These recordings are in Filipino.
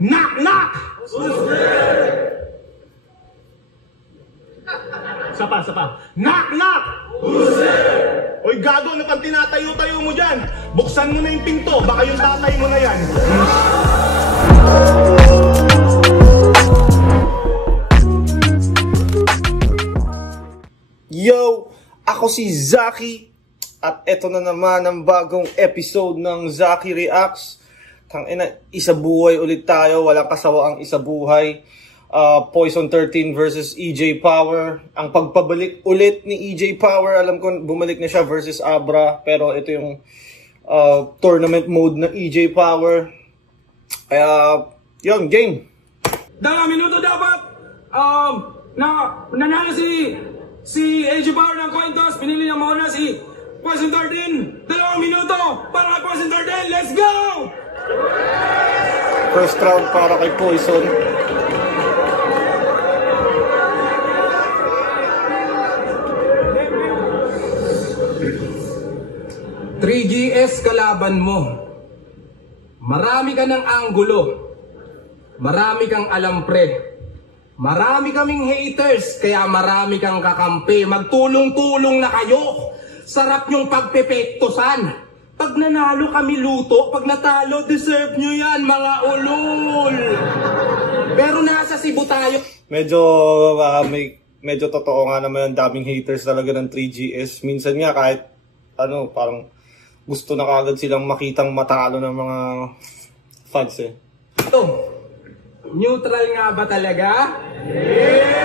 Knock, knock! Sapa. Knock, knock! Oy, gago, na pang tinatayo-tayo mo dyan. Buksan mo na yung pinto, baka yung tatay mo na yan. Yo! Ako si Zaki. At eto na naman ang bagong episode ng Zaki Reacts. Tangina, isa buhay ulit tayo. Walang kasawaang isa buhay. Poison 13 versus EJ Power. Ang pagpabalik ulit ni EJ Power. Alam ko bumalik na siya versus Abra. Pero ito yung tournament mode ng EJ Power. Kaya, yun, game. 2 minuto dapat nanalo si EJ Power ng coin toss. Pinili niya muna si Poison 13. 2 minuto para kay Poison 13. Let's go! First round para kay Poison. GS kalaban mo. Marami ka ng anggulo. Marami kang alam pre. Marami kaming haters, kaya marami kang kakampi. Magtulong-tulong na kayo. Sarap yung pagpepektosan. Pag nanalo kami luto, pag natalo, deserve nyo yan, mga ulol. Pero nasa Cebu tayo. Medyo totoo nga naman ang daming haters talaga ng 3GS. Minsan nga kahit parang gusto na kagad silang makitang matalo ng mga fans eh. Ito, neutral nga ba talaga? Yes!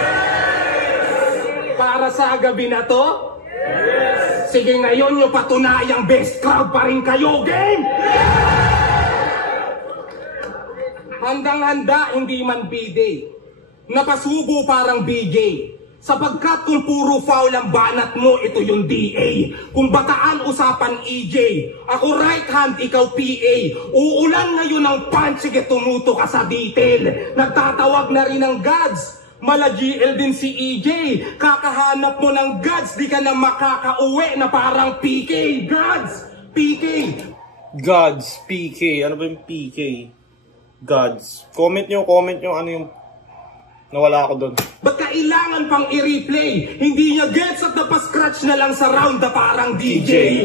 Para sa gabi na to? Yes! Sige ngayon nyo patunayang best crowd pa rin kayo, game! Handang-handa, hindi man B-Day. Napasubo parang BJ. Sapagkat kung puro foul ang banat mo, ito yung DA. Kung bataan usapan EJ, ako right hand, ikaw PA. Uulan ngayon ng punch, sige tumuto ka sa detail. Nagtatawag na rin ng gods. Mala GL din si EJ. Kakahanap mo ng gods, di ka na makakauwi na parang PK. Gods, PK. Gods, PK. Ano ba yung PK? Gods. Comment nyo ano yung nawala ako doon. Ba't kailangan pang i-replay? Hindi niya gets at napascratch na lang sa round na parang DJ.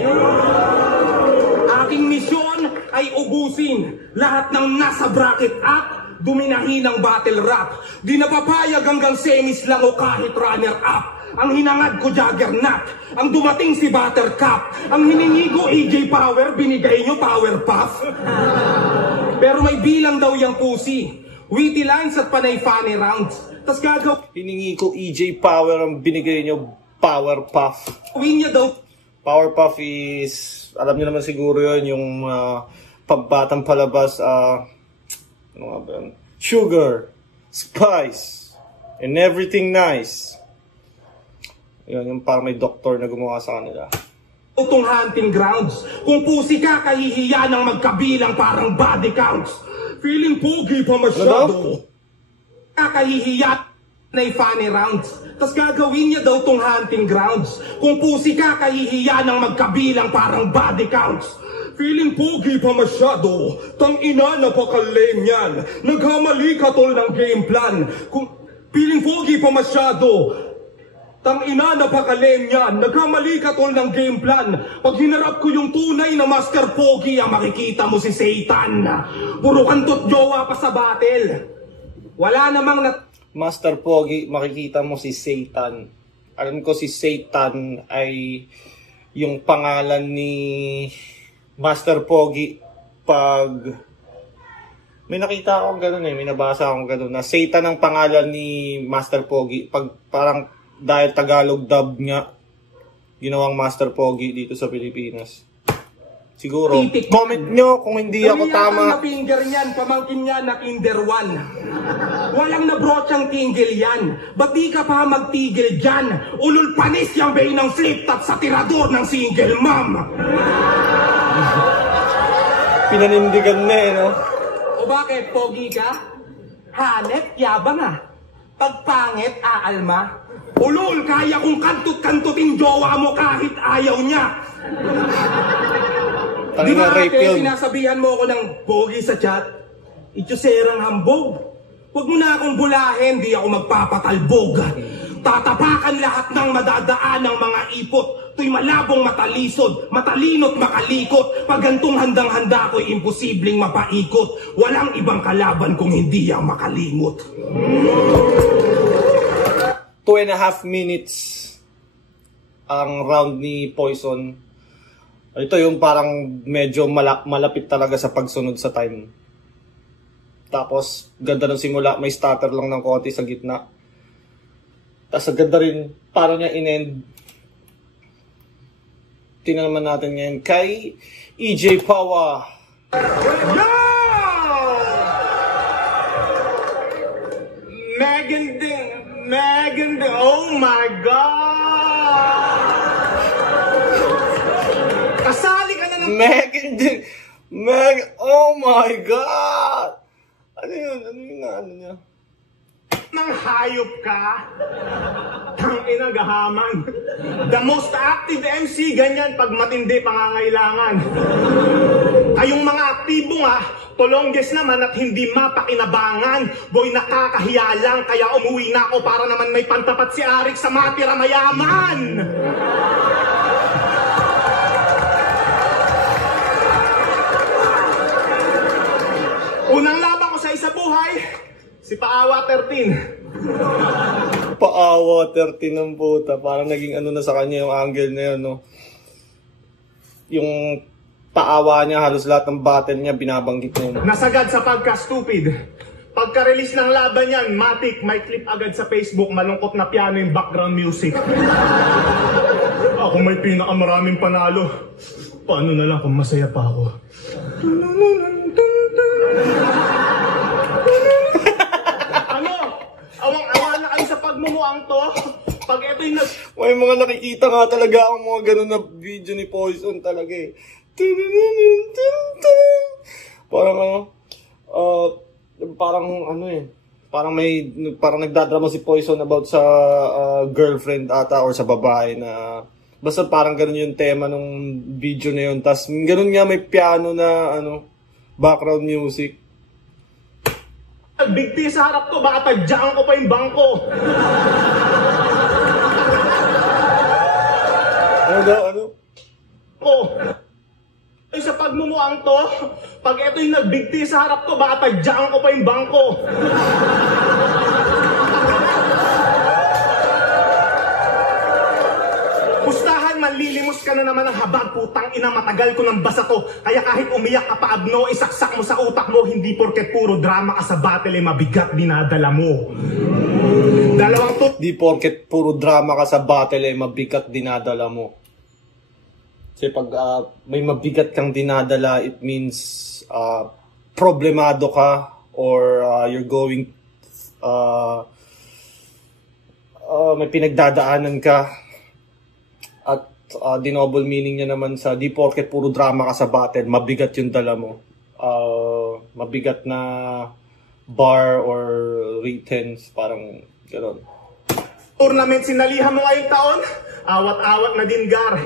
Aking misyon ay ubusin lahat ng nasa bracket at duminahin ng battle rap. Di napapayag hanggang semis lang o kahit runner up. Ang hinangad ko juggernaut, ang dumating si Buttercup. Ang hiningi ko EJ Power, binigay nyo Power Puff. Pero may bilang daw yung pusi. Witty lines at panay funny rounds. Tas hiningi ko EJ Power, ang binigay nyo Power Puff. Win niya daw. Power Puff is, alam niyo naman siguro yun, yung pagbatang palabas, sugar, spice, and everything nice. Yun, yung parang may doktor na gumawa sa kanila. Itong hunting grounds. Kung pusi ka, kahihiya ng magkabilang parang body counts. Feeling pogi pa masyado. Kakahihiya na funny rounds. Tas gagawin niya daw tong hunting grounds. Kung pusi ka, kahihiya ng magkabilang parang body counts. Feeling pogi pa masyado. Tangina, napaka-lame yan. Naghamali ka tol ng game plan. Kung feeling pogi pa masyado. Tangina, napaka-lame yan. Naghamali ka tol ng game plan. Pag hinarap ko yung tunay na Master Pogi, makikita mo si Satan. Puro kantot jowa pa sa battle. Wala namang Master Pogi, makikita mo si Satan. Alam ko si Satan ay yung pangalan ni Master Pogi pag may nakita akong gano'n may nabasa akong gano'n na Satan ang pangalan ni Master Pogi pag parang dahil Tagalog dub nga ginawang Master Pogi dito sa Pilipinas. Siguro. Comment nyo kung hindi ako tama. Na finger yan, pamangkin niya na kinder 1. Walang nabrochang tingil yan. Ba't di ka pa magtigil dyan? Ulul panis yung bay ng flip top sa tirador ng single mom. Pinanindigan na no? O bakit, pogi ka? Hanep, yabang Pagpangit, aalma. Ulol, kaya kong kantot-kantutin jowa mo kahit ayaw niya. Di ba ate, sinasabihan mo ako ng pogi sa chat? Ityoserang hambog. Huwag mo na akong bulahin, di ako magpapatalbog. Tatapakan lahat ng madadaan ng mga ipot. To'y malabong matalisod, matalino't makalikot. Pag gantong handang-handa ko'y imposibleng mapaikot. Walang ibang kalaban kung hindi ang makalimot. 2.5 minutes ang round ni Poison. Ito yung parang medyo malapit talaga sa pagsunod sa time. Tapos, ganda ng simula. May stutter lang ng konti sa gitna. Tapos, ang ganda rin paano niya in-end. Tingnan naman natin ngayon kay EJ Pawa. Yo! Megan Ding, oh my God! Kasali ka na ng... Megan Ding, oh my God! Ano yun? Ano niya? Nang hayop ka? Tangina, gahaman. The most active MC, ganyan pag matindi pangangailangan. Kayong mga aktibo nga, tolongges naman at hindi mapakinabangan. Boy, nakakahiya lang, kaya umuwi na ako para naman may pantapat si Arik sa matira mayaman. Unang laban ko sa isa buhay, si Paawa 13. Paawa 13 ng puta. Parang naging ano na sa kanya yung angle na yun, no? Yung paawa niya, halos lahat ng battle niya, binabanggit na yun. Nasagad sa pagka-stupid. Pagka-release ng laban yan, matik, may clip agad sa Facebook, malungkot na piano yung background music. Ako may pinakamaraming panalo. Paano na lang kung masaya pa ako? Ano? Awang-awa na kayo sa pagmumuang to? Pag ito'y May mga nakikita nga talaga ang mga ganun na video ni Poison talaga eh. Parang ano eh. Parang nagdadrama si Poison about sa girlfriend ata or sa babae na basta parang ganun yung tema ng video na yun. Tas ganun nga may piano na ano, background music. Big T sa harap ko, baka tadyaan ko pa yung bangko. Ano? Oh. Ay, sa pagmumuang to, pag ito'y nag-big T sa harap ko, baka tadyaan ko pa yung bangko. Pustahan, manlilimos ka na naman ng habag, putang ina, matagal ko ng basa to. Kaya kahit umiyak ka pa, Abno, isaksak mo sa utak mo, hindi porket puro drama ka sa battle, eh, mabigat dinadala mo. Dalawang to. Di porket puro drama ka sa battle eh, mabigat dinadala mo. Kasi pag may mabigat kang dinadala, it means problemado ka or you're going may pinagdadaanan ka. At dinoble meaning niya naman sa di porket puro drama ka sa battle, mabigat yung dala mo. Mabigat na bar or writtens, parang gano'n. Tournament sinalihan mo ngayong taon, awat-awat na dingar.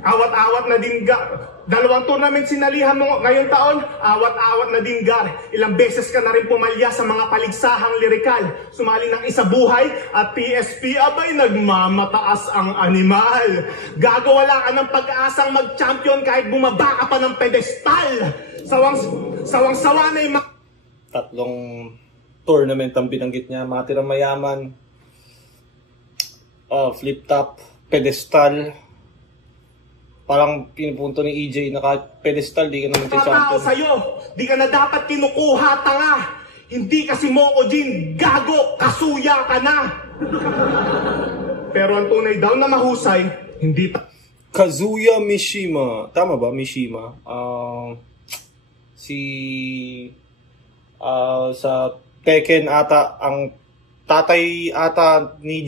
Awat-awat na dingar. Dalawang tournament sinalihan mo ngayong taon, awat-awat na dingar. Ilang beses ka na rin pumalya sa mga paligsahang lirikal. Sumali ng Isa Buhay at PSP, abay nagmamataas ang animal. Gagawa ka ng pag-aasang mag-champion kahit bumaba ka pa ng pedestal. Sawang-sawa na yung Tatlong tournament ang binanggit niya, matirang mayaman, flip top, pedestal. Parang pinupunto ni EJ na kahit pedestal, di ka naman tao champion. sa'yo, di ka na dapat kinukuha, tanga. Hindi kasi Moko Jin, gago, kasuya ka na. Pero ang tunay daw na mahusay, hindi Kazuya Mishima. Tama ba? Mishima. Sa Tekken ata, ang tatay ata ni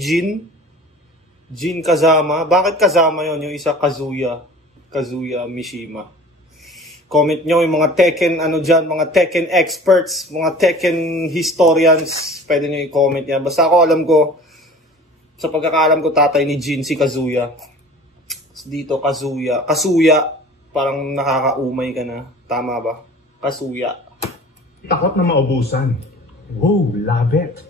Jin Kazama. Bakit Kazama yon? Yung isa Kazuya Mishima. Comment nyo yung mga Tekken mga Tekken experts, mga Tekken historians, pwede nyo i-comment yan. Basta ako alam ko, sa pagkakaalam ko, tatay ni Jin si Kazuya. Dito Kasuya, parang nakakaumay ka na. Tama ba? Kasuya. Takot na maubusan. Wow, love it.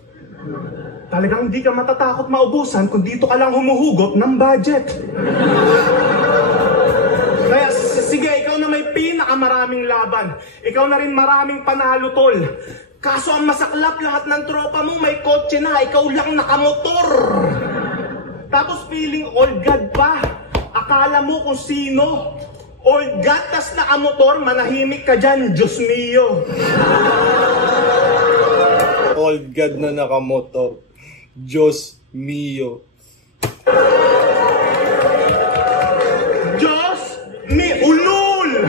Talagang hindi ka matatakot maubusan kung dito ka lang humuhugot ng budget. Kaya sige, ikaw na may pinakamaraming laban. Ikaw na rin maraming panalo, tol. Kaso ang masaklap, lahat ng tropa mo may kotse na, ikaw lang nakamotor. Tapos feeling old god pa. Akala mo kung sino. Old god, tas nakamotor, manahimik ka dyan, Diyos mio. Old god na nakamotor, Diyos mio. Diyos mi ulul!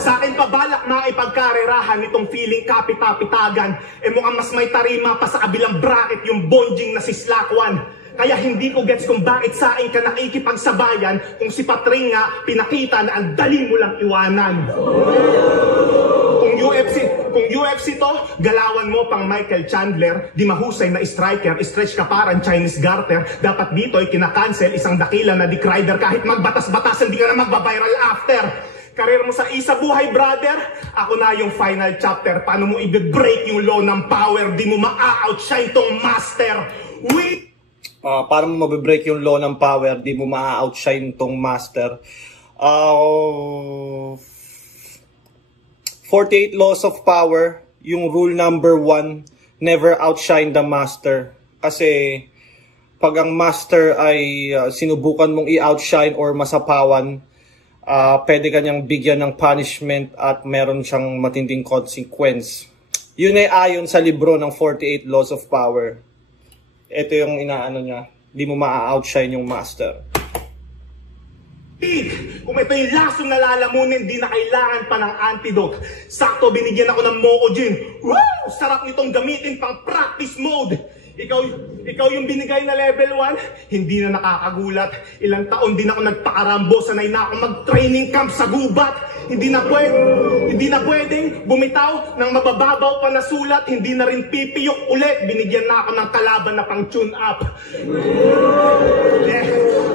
Sa akin pa balak na ipagkarerahan nitong feeling kapita-pitagan. Mukhang mas may tarima pa sa kabilang bracket yung bonjing na si Slakwan. Kaya hindi ko gets kung bakit sa akin ka nakikipagsabayan kung si Patring nga pinakita na ang dali mo lang iwanan. Kung UFC to, galawan mo pang Michael Chandler, di mahusay na striker, stretch ka parang Chinese garter. Dapat dito ay kinakancel isang dakila na Dick Ryder kahit magbatas-batas, hindi ka na magbabiral after. Karir mo sa isa buhay, brother. Ako na yung final chapter. Paano mo i-break yung law ng power? Di mo ma-outshine tong master. Paano mo mabibreak yung law ng power? Di mo ma-outshine tong master. 48 laws of power. Yung rule number 1, never outshine the master. Kasi pag ang master ay sinubukan mong i-outshine or masapawan, pwede kanyang bigyan ng punishment at meron siyang matinding consequence. Yun ay ayon sa libro ng 48 Laws of Power. Ito yung inaano niya. Di mo ma-outshine yung master. Kung ito yung lasong nalalamunin, di na kailangan pa ng antidote. Sakto, binigyan ako ng Moojin. Wow! Sarap nitong gamitin pang practice mode. Ikaw yung binigay na level 1, hindi na nakakagulat. Ilang taon din ako nagpakarambo, sanay na ako mag-training camp sa gubat. Hindi na pwedeng bumitaw ng mabababaw pa na sulat, hindi na rin pipiyok ulit. Binigyan na ako ng kalaban na pang tune up.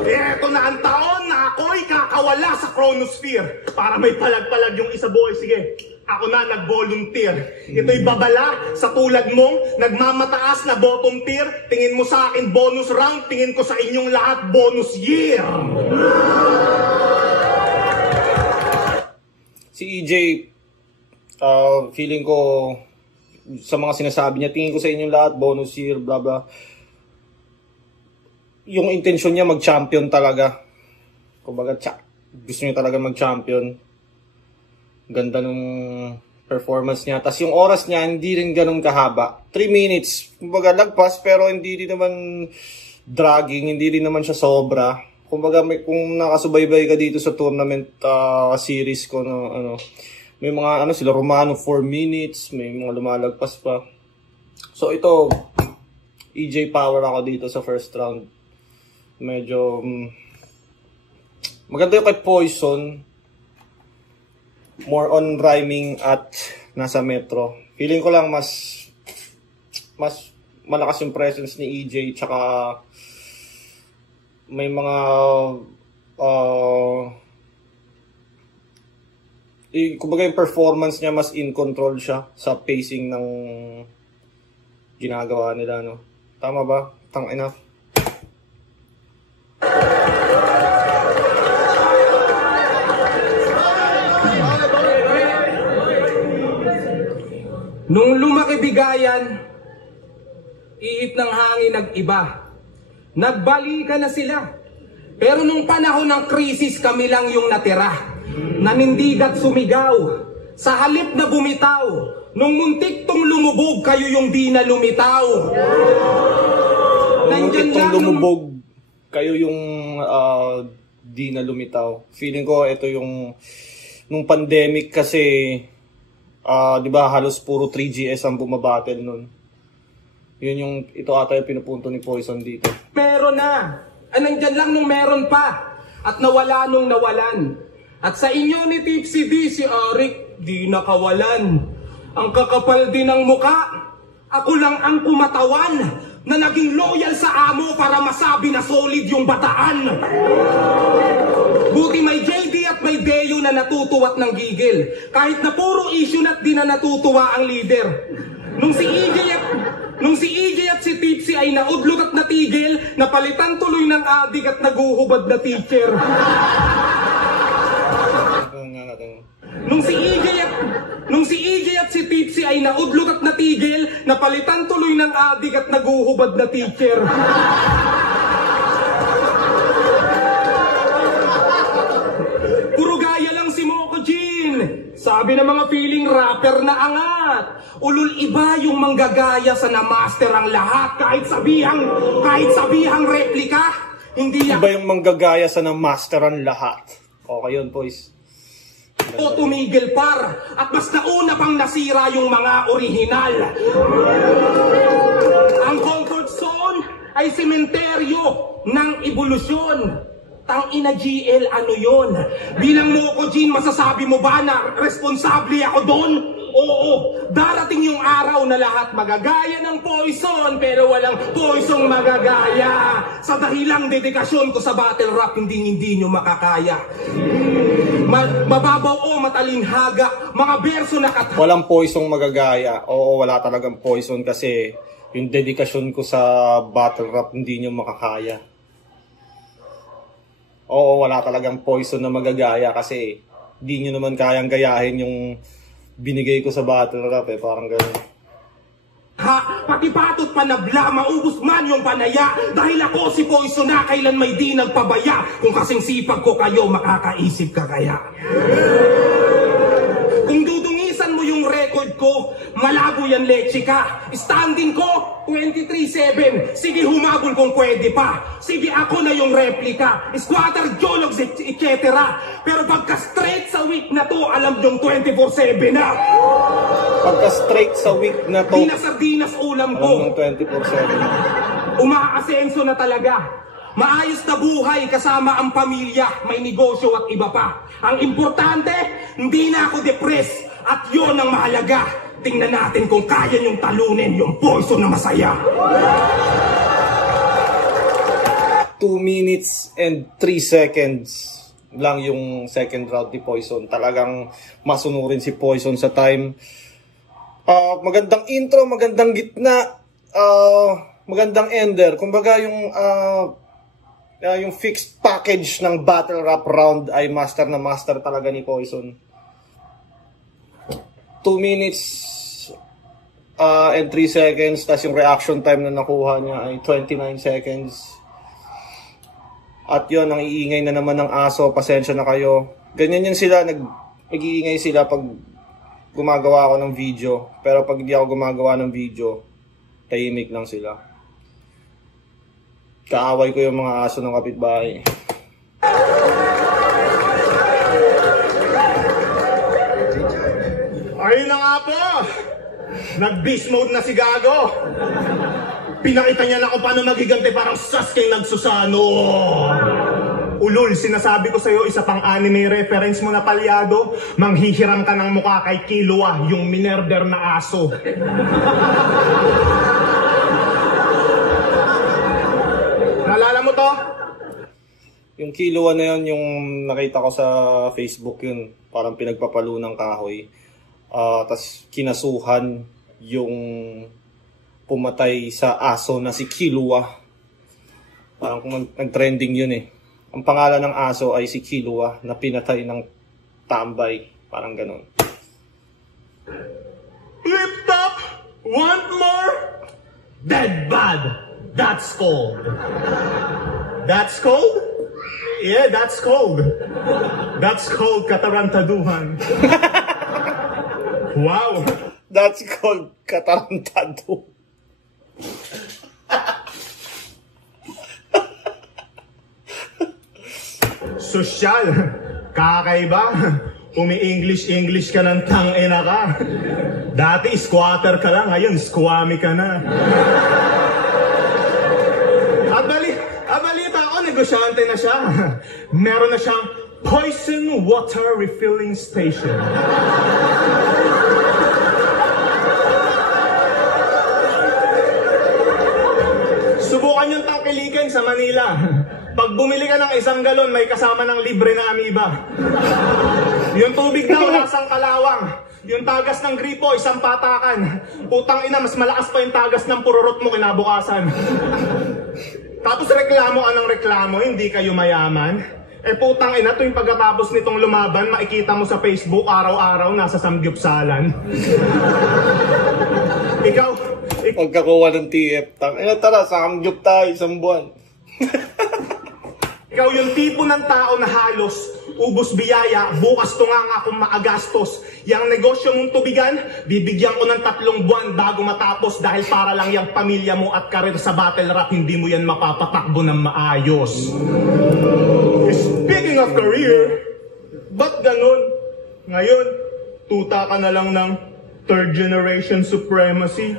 Eto na ang taon na ako'y kakawala sa chronosphere. Para may palag-palag yung isa, boy. Sige, ako na nag-volunteer. Ito'y babala sa tulad mong nagmamataas na bottom tier. Tingin mo sa akin bonus round, tingin ko sa inyong lahat bonus year. Si EJ, feeling ko sa mga sinasabi niya, tingin ko sa inyong lahat bonus year, blah blah. Yung intention niya mag-champion talaga. Kumbaga, gusto niya talaga mag-champion. Ganda nung performance niya. Tapos yung oras niya, hindi rin ganun kahaba. 3 minutes. Kumbaga, lagpas, pero hindi rin naman dragging. Hindi rin naman siya sobra. Kumbaga, kung nakasubaybay ka dito sa tournament series ko, may mga, sila Romano 4 minutes. May mga lumalagpas pa. So, ito, EJ power ako dito sa first round. Medyo, maganda yung kay Poison. More on rhyming at nasa metro. Feeling ko lang mas malakas yung presence ni EJ, tsaka may mga kumbaga yung performance niya mas in control siya sa pacing ng ginagawa nila, no? Tama ba? Tangina. Nung lumaki bigayan, ihip ng hangin nag-iba. Nagbalikan na sila. Pero nung panahon ng krisis, kami lang yung natira. Nanindigat sumigaw. Sa halip na bumitaw. Nung muntik tong lumubog, kayo yung di na lumitaw. Nung muntik tong lumubog, kayo yung di na lumitaw. Feeling ko ito yung nung pandemic kasi, di ba, halos puro 3GS ang bumabattle nun. Yun yung, ito ata yung pinupunto ni Poison dito. Meron na. Nandyan lang nung meron pa. At nawala nung nawalan. At sa inyo ni Tipsy D, si Arik, di nakawalan. Ang kakapal din ng muka. Ako lang ang kumatawan na naging loyal sa amo para masabi na solid yung bataan. Buti may JD at may plebeo na natutuwa at nanggigil. Kahit na puro issue na't di na natutuwa ang leader. Nung si EJ at si Tipsy ay naudlot at natigil, napalitan tuloy ng adik at naguhubad na teacher. Nung si EJ at si Tipsy ay naudlot at natigil, napalitan tuloy ng adik at naguhubad na teacher. Puro gaya lang si Moco Jean. Sabi ng mga feeling rapper na angat. Ulul iba yung manggagaya sa na-master ang lahat. Kahit sabihang replika. Hindi Iba yung manggagaya sa na-master ang lahat. Okay yun, boys. o tumigil par. At mas nauna pang nasira yung mga orihinal. Ang comfort zone ay sementeryo ng ebolusyon. Tangina GL, ano yun? Bilang Moco Jean, masasabi mo ba na responsable ako doon? Oo, darating yung araw na lahat magagaya ng poison, pero walang poison magagaya. Sa dahilang dedikasyon ko sa battle rap, hindi nyo makakaya. Mababaw o matalinhaga, mga berso na Walang poison magagaya. Oo, wala talagang poison kasi yung dedikasyon ko sa battle rap, hindi nyo makakaya. Oo, wala talagang poison na magagaya kasi di nyo naman kayang gayahin yung binigay ko sa battle rap parang gano'n. Ha, pati patot panabla, maubos man yung panaya. Dahil ako si Poison na kailan may di nagpabaya. Kung kasing sipag ko kayo, makakaisip ka kaya. Kung dudungisan mo yung record ko, malabo yan leche ka. Standing ko, 23-7. Sige, humabol kung pwede pa. Sige, ako na yung replika. Squatter, jologs, etc. Pero pagka straight sa week na to, alam yung 24-7 na. Pagka straight sa week na to, Dinas ulam ko. alam ng 24/7. Umaasenso na talaga. Maayos na buhay kasama ang pamilya, may negosyo at iba pa. Ang importante, hindi na ako depressed at yon ang mahalaga. Tingnan natin kung kaya niyong talunin yung poison na masaya. 2 minutes and 3 seconds lang yung second round ni Poison. Talagang masunurin si Poison sa time. Magandang intro, magandang gitna, magandang ender. Kumbaga yung fixed package ng battle rap round ay master na master talaga ni Poison. 2 minutes and 3 seconds, tas yung reaction time na nakuha niya ay 29 seconds. At yun, ang iingay na naman ng aso, pasensya na kayo. Ganyan yun sila, nag-iingay sila pag gumagawa ako ng video. Pero pag hindi ako gumagawa ng video, tahimik lang sila. Kaaway ko yung mga aso ng kapitbahay. Ayun na nga po! Nag-beast mode na si Gago! Pinakita niya na kung paano magigante parang Sasuke nagsusano! Ulul, sinasabi ko sa'yo, isa pang anime reference mo na palyado, manghihiram ka ng mukha kay Killua, yung minerder na aso. Naalala mo to? Yung Killua na yun, yung nakita ko sa Facebook yun, parang pinagpapalo ng kahoy. Tas kinasuhan yung pumatay sa aso na si Killua. Parang kung nag-trending yun Ang pangalan ng aso ay si Killua na pinatay ng tambay. Parang ganun. Lift up! Want more? Dead bad! That's cold. That's cold? Yeah, that's cold. That's cold, katarantaduhan. Wow! That's called katarantado. Sosyal, kakaiba. Umi-English ka ng tangina ka. Dati squatter ka lang, ngayon squammy ka na. Balita ako, negosyante na siya. Meron na siyang Poison Water Refilling Station. Subukan yung tangkilikan sa Manila. Pag Pag bumili ka ng 1 galon, may kasama ng libre na amoeba. Yung tubig daw, lasang kalawang. Yung tagas ng gripo, 1 patakan. Putang ina, mas malakas pa yung tagas ng pururot mo kinabukasan. Tapos reklamo anong reklamo, hindi kayo mayaman. Eh putang ina, tuwing pagkatapos nitong lumaban, makikita mo sa Facebook araw-araw nasa samgyupsalan. Ikaw, Pagkakuha ng TF, tara, samgyup tayo, 1 buwan. ikaw yung tipo ng tao na halos ubos biyaya, bukas to nga kung maagastos. Yang negosyo mong tubigan, bibigyan ko ng 3 buwan bago matapos dahil para lang yung pamilya mo at karir sa battle rap, hindi mo yan mapapatakbo ng maayos. Speaking of career, ba't ganun? Ngayon, tuta ka na lang ng 3rd generation supremacy.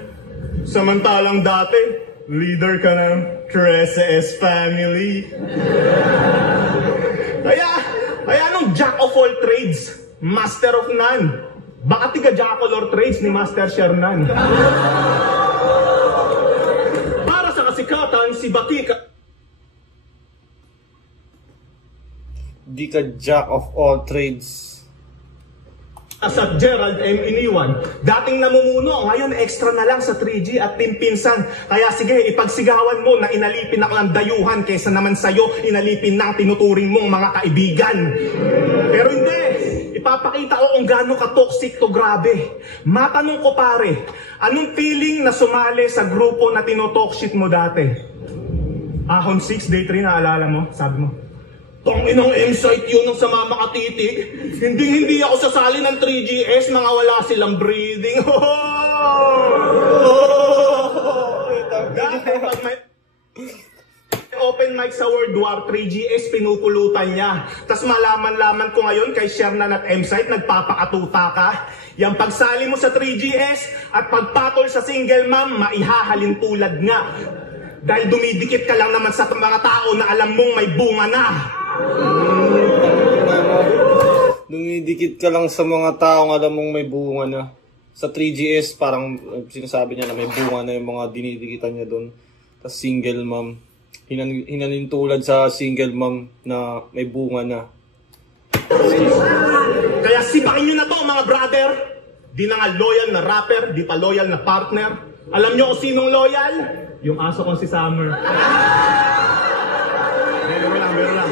Samantalang dati, leader ka ng 13S family. Kaya anong jack of all trades, master of none? Baka tiga jack of all trades ni Master Shernan. Para sa kasikatan, si Batika. Di ka jack of all trades. At Gerald M. Iniwan, dating namumuno, ngayon extra na lang sa 3G at Team Pinsan. Kaya sige, ipagsigawan mo na inalipin ako ng dayuhan kaysa naman sa'yo inalipin ng tinuturing mong mga kaibigan. Pero hindi, ipapakita ko kung gaano ka-toxic to, grabe. Matanong ko pare, anong feeling na sumali sa grupo na tinotoxic mo dati? Ahon 6, day 3, naalala mo? Sabi mo, Tangin ng M-site yun ng sama makatitig. Hindi ako sasali ng 3GS, mga wala silang breathing. Pag may open mic sa World War 3GS, pinupulutan niya. Tapos malaman-laman ko ngayon kay Shernan at M-site, nagpapakatuta ka. Yang pagsali mo sa 3GS at pagpatol sa single mom, maihahalin tulad nga. Dahil dumidikit ka lang naman sa mga tao na alam mong may bunga na. Dumidikit ka lang sa mga taong alam mong may bunga na. Sa 3GS, parang sinasabi niya na may bunga na yung mga dinidikitan niya doon. Tapos single mom. Hinalintulad sa single mom na may bunga na. Kaya sipakin nyo na to, mga brother. Di na nga loyal na rapper, di pa loyal na partner. Alam nyo kung sinong loyal? Yung aso kong si Summer. Biro lang.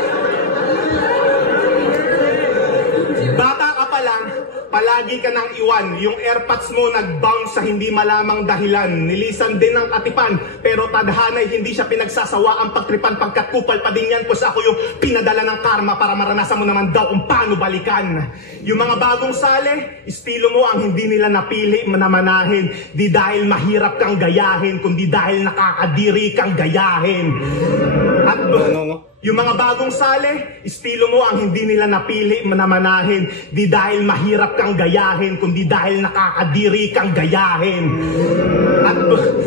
Bata ka pa lang, palagi ka nang iwan. Yung airpods mo nag-bounce sa hindi malamang dahilan. Nilisan din ng katipan, pero tadhanay hindi siya pinagsasawa ang pagtripan. Pagkat kupal pa din yan, pues ako yung pinadala ng karma para maranasan mo naman daw kung paano balikan. Yung mga bagong sale, estilo mo ang hindi nila napili na manahin. Di dahil mahirap kang gayahin, kundi dahil nakakadiri kang gayahin. At yung mga bagong sale, estilo mo ang hindi nila napili na manahin. Di dahil mahirap kang gayahin, kundi dahil nakakadiri kang gayahin.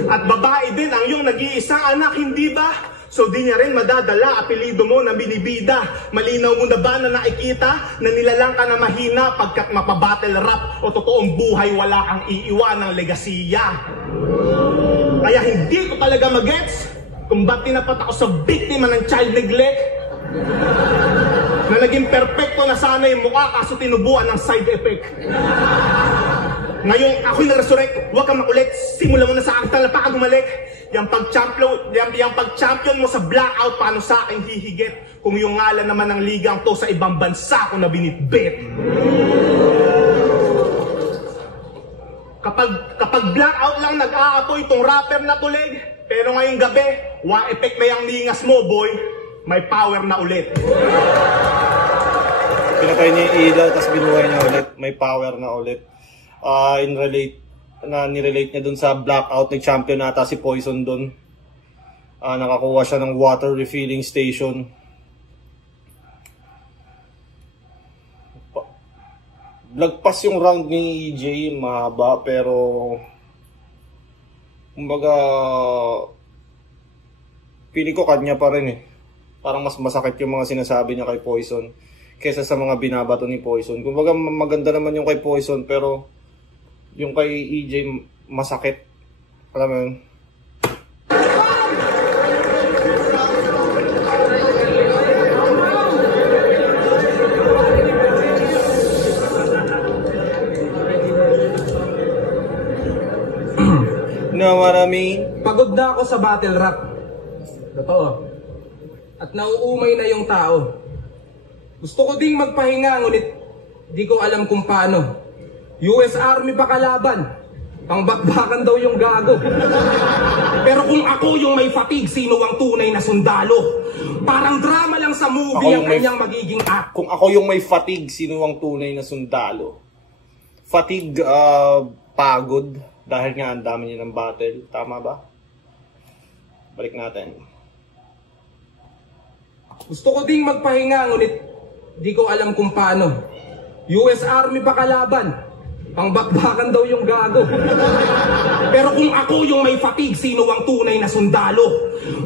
At babae din ang iyong nag-iisang anak, hindi ba? So di niya rin madadala apelido mo na binibida. Malinaw mo na ba na nakikita na nilalang ka na mahina pagkat mapabattle rap o totoong buhay wala kang iiwan ng legasiya. Kaya hindi ko talaga magets kung ba't tinapat ako sa biktima ng child neglect na naging perfecto na sana yung mukha kaso tinubuan ng side effect. Ngayon ako'y na-resurrect, huwag kang makulit, simula mo na sa akin talapakan bumalik. Yung pag-champion mo sa blackout, paano sa akin hihigit kung yung ngalan naman ng ligang to sa ibang bansa ko na binitbit. Kapag blackout lang nag-aapoy itong rapper na tulig, pero ngayong gabi, wa-effect na yung lingas mo, boy, may power na ulit. Pinatay niya yung ilaw, tapos binuhay niya ulit, may power na ulit. Nirelate niya dun sa blackout, nag-champion nata si Poison dun. Nakakuha siya ng water refilling station. Lagpas yung round ni EJ, mahaba, pero kumbaga feeling ko kanya pa rin eh. Parang mas masakit yung mga sinasabi niya kay Poison kesa sa mga binabato ni Poison. Kumbaga maganda naman yung kay Poison, pero yung kay EJ masakit. Alam mo yun? Know what I mean? Pagod na ako sa battle rap. Totoo. At nauumay na yung tao. Gusto ko ding magpahinga, ngunit di ko alam kung paano. US Army pa kalaban. Pangbakbakan daw yung gago. Pero kung ako yung may fatigue, sino ang tunay na sundalo? Parang drama lang sa movie ang kanyang magiging act. Kung ako yung may fatigue, sino ang tunay na sundalo? Fatigue, pagod. Dahil nga ang dami niya ng battle. Tama ba? Balik natin. Gusto ko ding magpahinga, ngunit di ko alam kung paano. US Army pa kalaban. Pangbakbakan daw yung gago. Pero kung ako yung may fatigue, sino ang tunay na sundalo?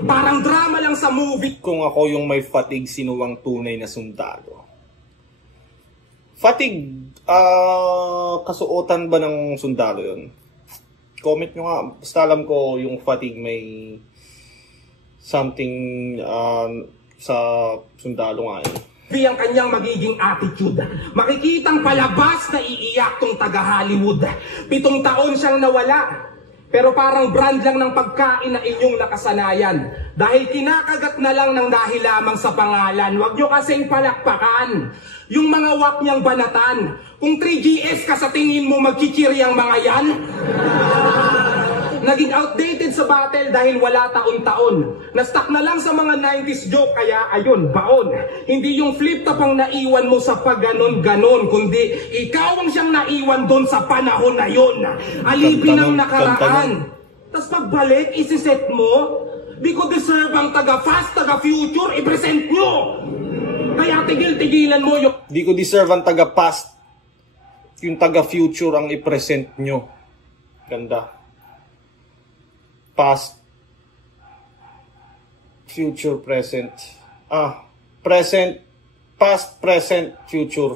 Parang drama lang sa movie. Kung ako yung may fatigue, sino ang tunay na sundalo? Fatigue, kasuotan ba ng sundalo yun? Comment nyo nga. Basta alam ko yung fatigue may something sa sundalo nga yun. Ang kanyang magiging attitude. Makikitang palabas na iiyak tong taga-Hollywood. 7 taon siyang nawala. Pero parang brand lang ng pagkain na inyong nakasanayan. Dahil kinakagat na lang ng dahil lamang sa pangalan. Huwag nyo kasing palakpakan yung mga wak niyang banatan. Kung 3GS ka sa tingin mo magkikiri ang mga yan, naging outdated sa battle dahil wala taon-taon. Na-stuck na lang sa mga 90s joke, kaya ayun, baon. Hindi yung flip-top ang naiwan mo sa pagganon-ganon, kundi ikaw ang siyang naiwan doon sa panahon na yun. Alipin ang nakaraan. Tapos pagbalik, isiset mo, di ko deserve ang taga-fast, taga-future, i-present nyo. Kaya tigil-tigilan mo yung... Di ko deserve ang taga-past, yung taga-future ang i-present nyo. Ganda. Past, future, present. Present, past, present, future.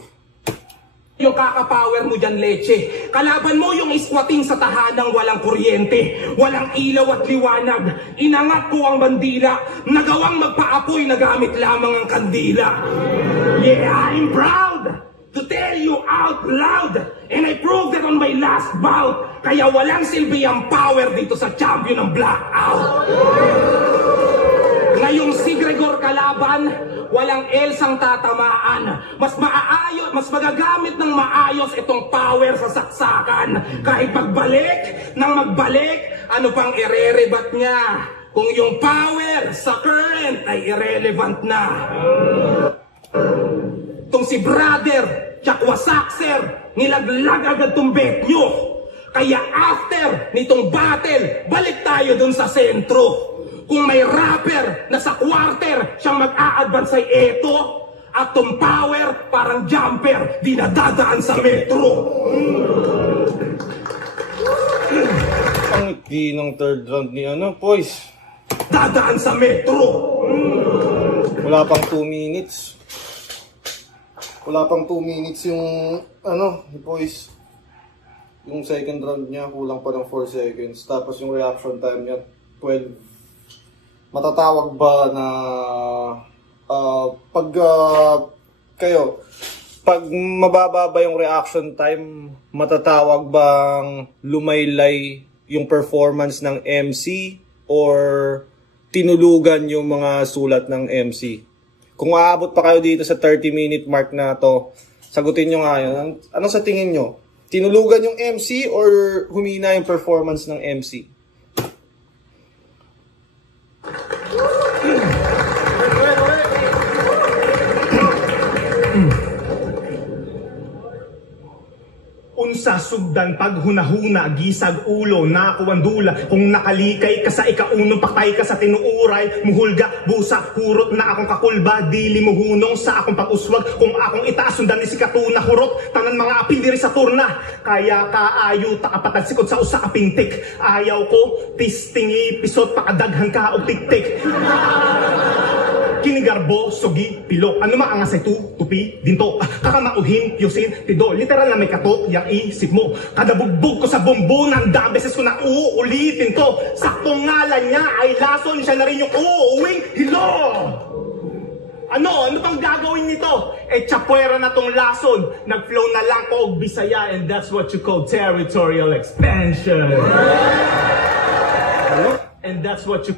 Yung kakapower mo dyan, leche. Kalaban mo yung iswating sa tahanang walang kuryente, walang ilaw at liwanag. Inangat ko ang bandila, nagawang magpaapoy na gamit lamang ang kandila. Yeah, I'm proud to tell you out loud, and I proved that on my last bout. Kaya walang silbi ang power dito sa champion ng blackout. Ngayong si Gregor kalaban, walang Elsang tatamaan. Mas maaayos, mas magagamit ng maayos itong power sa saksakan. Kahit magbalik nang magbalik, ano pang irerebat niya? Kung yung power sa current ay irrelevant na. Itong si brother, Chakwasakser, nilaglag agad tong bet nyo. Kaya after nitong battle, balik tayo dun sa sentro. Kung may rapper na sa quarter siyang mag-a-advance ay eto, at tong power parang jumper, di nadadaan sa metro. Ang ikli ng third round ni Poise. Dadaan sa metro. Wala pang 2 minutes. Wala pang 2 minutes yung ni Poise. Yung second round niya, kulang pa ng 4 seconds. Tapos yung reaction time niya, 12. Matatawag ba na pag mababa ba yung reaction time, matatawag bang lumaylay yung performance ng MC or tinulugan yung mga sulat ng MC? Kung aabot pa kayo dito sa 30-minute mark na to, sagutin nyo nga yun. Ano sa tingin nyo? Tinulugan yung MC or humina yung performance ng MC? Unsa sugdan paghunahuna, gisag ulo, nakuwandula. Kung nakalikay ka sa ikaunong, patay ka sa tinuuray. Muhulga, busa, hurot na akong kakulba. Dili mo hunong sa akong pag-uswag. Kung akong itaas, sundan ni si katuna hurot. Tanan mga apil diri sa turna. Kaya kaayo takapatag sikod sa usa ka pintik. Ayaw ko, tistingi, pisot, pakadaghan ka o tiktik. Kinigarbo, sugi, pilok. Ano maangas ay tupi, dinto. Kakamauhin, yusin, tido. Literal na may katok, yang isip mo. Kada bugbog ko sa bumbunan, daan beses ko na uulitin to. Saktong ngalan niya ay lason, siya na rin yung uuwing hilo. Ano pang gagawin nito? Chapwera na tong lason. Nag-flow na lang ko og Bisaya, and that's what you call territorial expansion. and that's what you...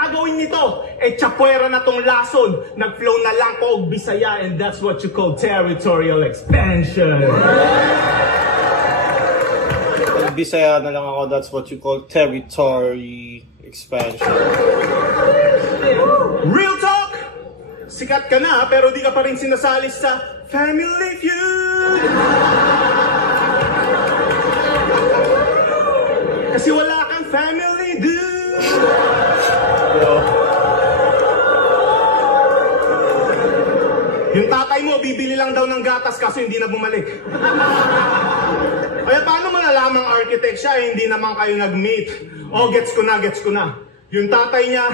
Gagawin nito, tsapuera na tong lason. Nag-flow na lang ko Bisaya, and that's what you call territorial expansion. Bisaya na lang ako, that's what you call territory expansion. Real talk! Sikat ka na, pero di ka pa rin sinasali sa Family Feud. Kasi wala kang family, dude. Yung tatay mo, bibili lang daw ng gatas kaso hindi na bumalik. Kaya paano mo nalamang architect siya, hindi naman kayo nag-meet? Oh, gets ko na. Yung tatay niya,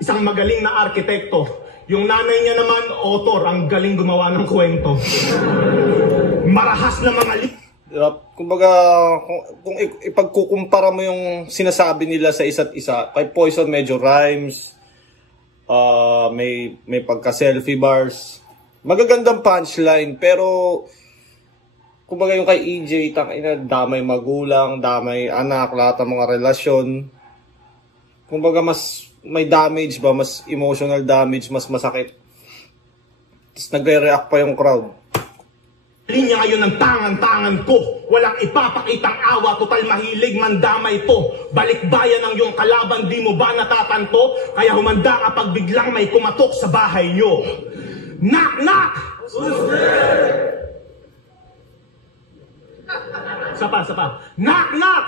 isang magaling na arkitekto. Yung nanay niya naman, author, ang galing gumawa ng kwento. Marahas na mga Kumbaga, kung ipagkukumpara mo yung sinasabi nila sa isa't isa, kay Poison medyo rhymes, may pagka-selfie bars, magagandang punchline, pero kumbaga yung kay EJ, damay magulang, damay anak, lahat ng mga relasyon. Kumbaga mas may damage ba, mas emotional damage, mas masakit. Tapos nagre-react pa yung crowd. Linya ngayon ng tangan-tangan ko. Walang ipapakitang awa, total mahilig mandamay to. Balikbayan ang iyong kalaban, di mo ba natatanto? Kaya humanda ka pag biglang may kumatok sa bahay nyo. Knock, knock! Sapa. Knock, knock!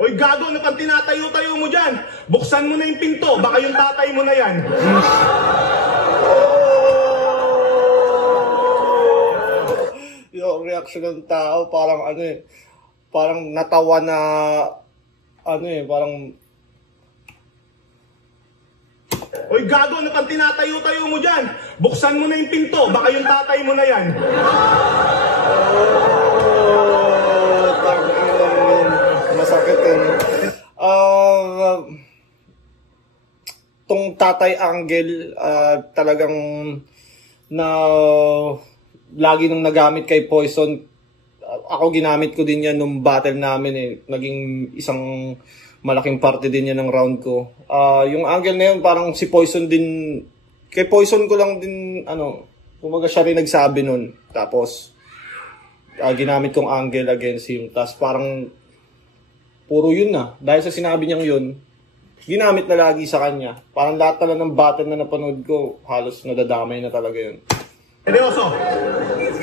Oy, gago, ano pang tinatayo-tayo mo dyan? Buksan mo na yung pinto, baka yung tatay mo na yan. Yung reaction ng tao, parang parang natawa na, parang... Oy, gago, ano pang tinatayo-tayo mo dyan? Buksan mo na yung pinto, baka yung tatay mo na yan. Masakit yun. Tong Tatay Angel, talagang lagi nung nagamit kay Poison. Ako ginamit ko din yan nung battle namin Naging isang malaking parte din yan ng round ko. Yung Angel na yun, parang si Poison din, kay Poison ko lang din, kumaga siya rin nagsabi nun. Tapos, ginamit kong Angel against him. Tapos parang, puro yun na. Dahil sa sinabi niyang yun, ginamit na lagi sa kanya. Parang lahat na lang ng battle na napanood ko, halos nadadamay na talaga yun. Seryoso,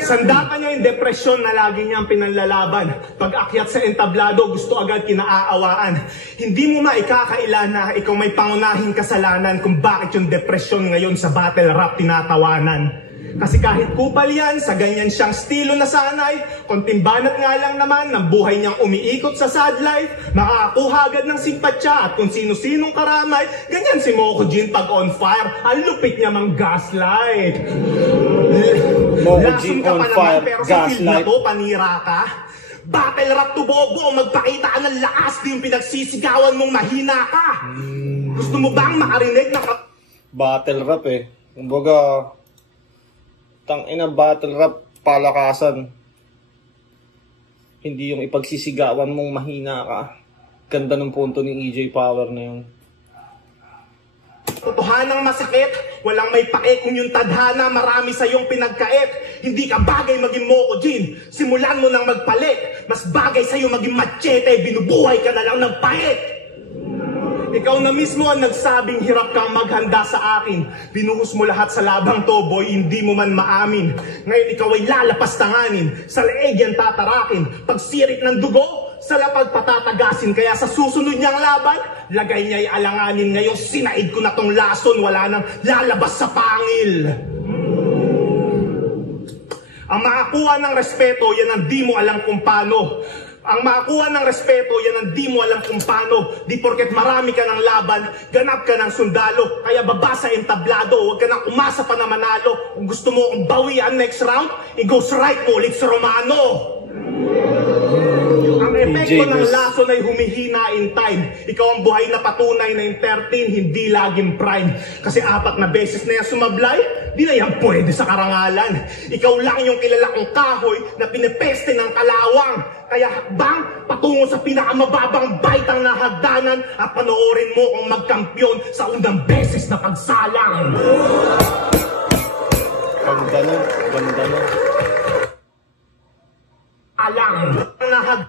sandata niya yung depresyon na lagi niyang pinanlalaban. Pag akyat sa entablado, gusto agad kinaaawaan. Hindi mo maikakaila na ikaw may pangunahing kasalanan kung bakit yung depresyon ngayon sa battle rap tinatawanan. Kasi kahit kupal yan, sa ganyan siyang stilo na sanay, konting banat nga lang naman ng buhay niyang umiikot sa sad life, makakakuha agad ng simpatya at kung sino-sinong karamay, ganyan si Moko Jin pag on fire, ang lupit niya mang gaslight. Moko Lason Jin ka on pa fire, naman, pero sa field na gaslight. to, panira ka. Battle rap to bobo, magpakita ka ng lakas, di yung pinagsisigawan mong mahina ka. Gusto mo bang makarinig na Battle rap kumbaga, battle rap, palakasan. Hindi yung ipagsisigawan mong mahina ka. Ganda ng punto ni EJ Power na yun. Totohanang masakit, walang may pake kung yung tadhana, marami sa iyong pinagkait. Hindi ka bagay maging Moko Jin, simulan mo nang magpalit. Mas bagay sa iyo maging machete, binubuhay ka na lang ng pait. Ikaw na mismo ang nagsabing hirap kang maghanda sa akin. Binuhos mo lahat sa labang to, boy, hindi mo man maamin. Ngayon ikaw ay lalapas tanganin, sa leeg yan tatarakin. Pagsirit ng dugo, sa lapag patatagasin. Kaya sa susunod niyang laban, lagay niya'y alanganin. Ngayon sinaid ko na tong lason, wala nang lalabas sa pangil. Ang makakuha ng respeto, yan ang di mo alam kung paano. Ang makakuha ng respeto, yan ang di mo alam kung paano. Di porket marami ka ng laban, ganap ka ng sundalo. Kaya baba sa entablado, huwag ka nang umasa pa na manalo. Kung gusto mo kung bawian next round, it goes right po ulit sa Romano. Ang epekto ng lason ay humihina in time. Ikaw ang buhay na patunay na yung 13, hindi laging prime. Kasi 4 na beses na yan sumablay, Di na yan pwede sa karangalan. Ikaw lang yung kilala kong kahoy na pinepeste ng kalawang. Kaya hakbang patungo sa pinakamababang baitang na hagdanan at panoorin mo kung magkampiyon sa unang beses na pagsalang. Ganda nun, ganda nun. Alang na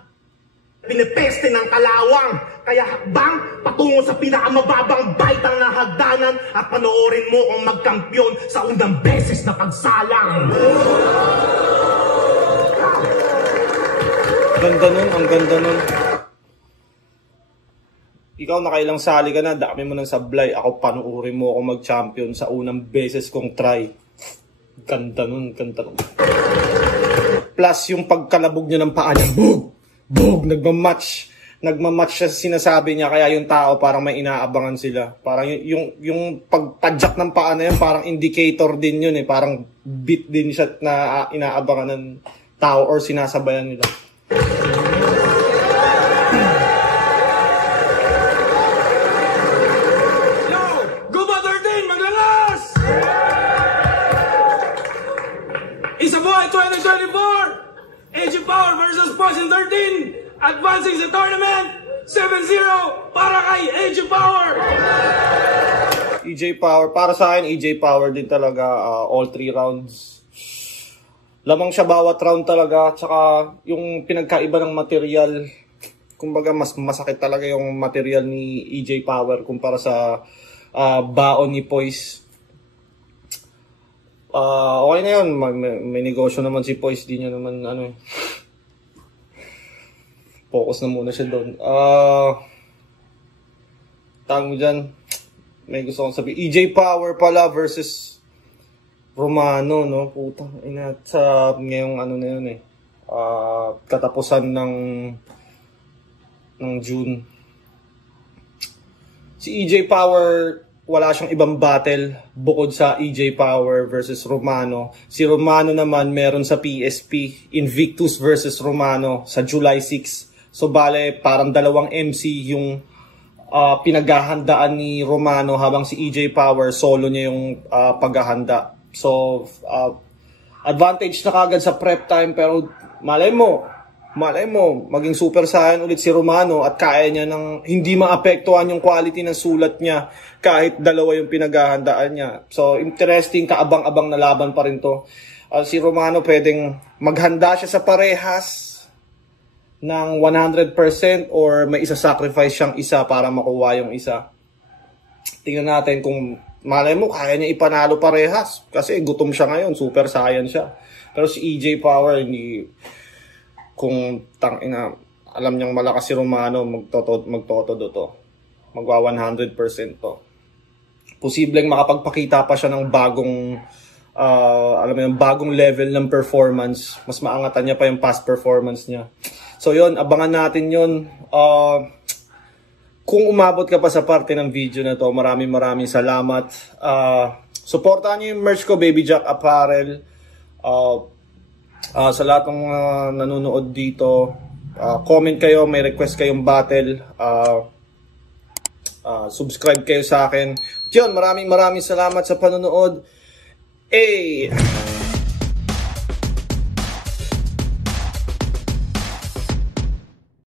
pinepeste ng kalawang. Kaya hakbang patungo sa pinakamababang baitang na hagdanan at panoorin mo kung magkampiyon sa unang beses na pagsalang. Ganda nun, ang ganda nun. Ikaw nakailang sali ka na, dami mo ng sablay. Ako panuorin mo ako mag-champion sa unang beses kong try. Ganda nun, ganda nun. Plus yung pagkalabog niya ng paa niya, bug! Bug! Nagmamatch siya sa sinasabi niya, kaya yung tao parang may inaabangan sila. Parang yung pagpadyak ng paa na yun, parang indicator din yun eh. Parang beat din siya na inaabangan ng tao or sinasabayan nila. Yo! Go ba 13! Maglangas! Isa boy 2024! Age of Power versus Poison 13! Advancing sa tournament 7-0 para kay Age of Power! EJ Power, para sa akin, EJ Power din talaga, all 3 rounds. Lamang siya bawat round talaga, tsaka yung pinagkaiba ng material, kumbaga mas masakit talaga yung material ni EJ Power kumpara sa baon ni Poise. Okay na yun, may negosyo naman si Poise, di niya naman focus na muna siya doon. Tawag mo dyan, may gusto kong sabihin. EJ Power pala versus Romano, no? Puta, sa ngayong na yun eh. Katapusan ng June. Si EJ Power, wala siyang ibang battle bukod sa EJ Power versus Romano. Si Romano naman meron sa PSP, Invictus versus Romano sa July 6. So bale, parang dalawang MC yung pinaghahandaan ni Romano habang si EJ Power solo niya yung paghahanda. So advantage na kagad sa prep time, pero malay mo maging Super Saiyan ulit si Romano at kaya niya ng hindi maapektuhan yung quality ng sulat niya kahit dalawa yung pinaghahandaan niya. So interesting, kaabang-abang na laban pa rin to. Si Romano pwedeng maghanda siya sa parehas ng 100% or may isa-sacrifice siyang isa para makuha yung isa. Tingnan natin kung malay mo kaya niya ipanalo parehas kasi gutom siya ngayon, Super Saiyan siya. Pero si EJ Power, hindi, kung alam niyang malakas si Romano, magtotodo to. Magwa 100% to. Posibleng makapagpakita pa siya ng bagong bagong level ng performance. Mas maangatan niya pa yung past performance niya. So yun, abangan natin yun. Kung umabot ka pa sa parte ng video na to, maraming salamat. Supportahan niyo yung merch ko, Baby Jack Apparel. Sa lahat ng nanonood dito, comment kayo, may request kayong battle, subscribe kayo sa akin. At yun, maraming salamat sa panonood.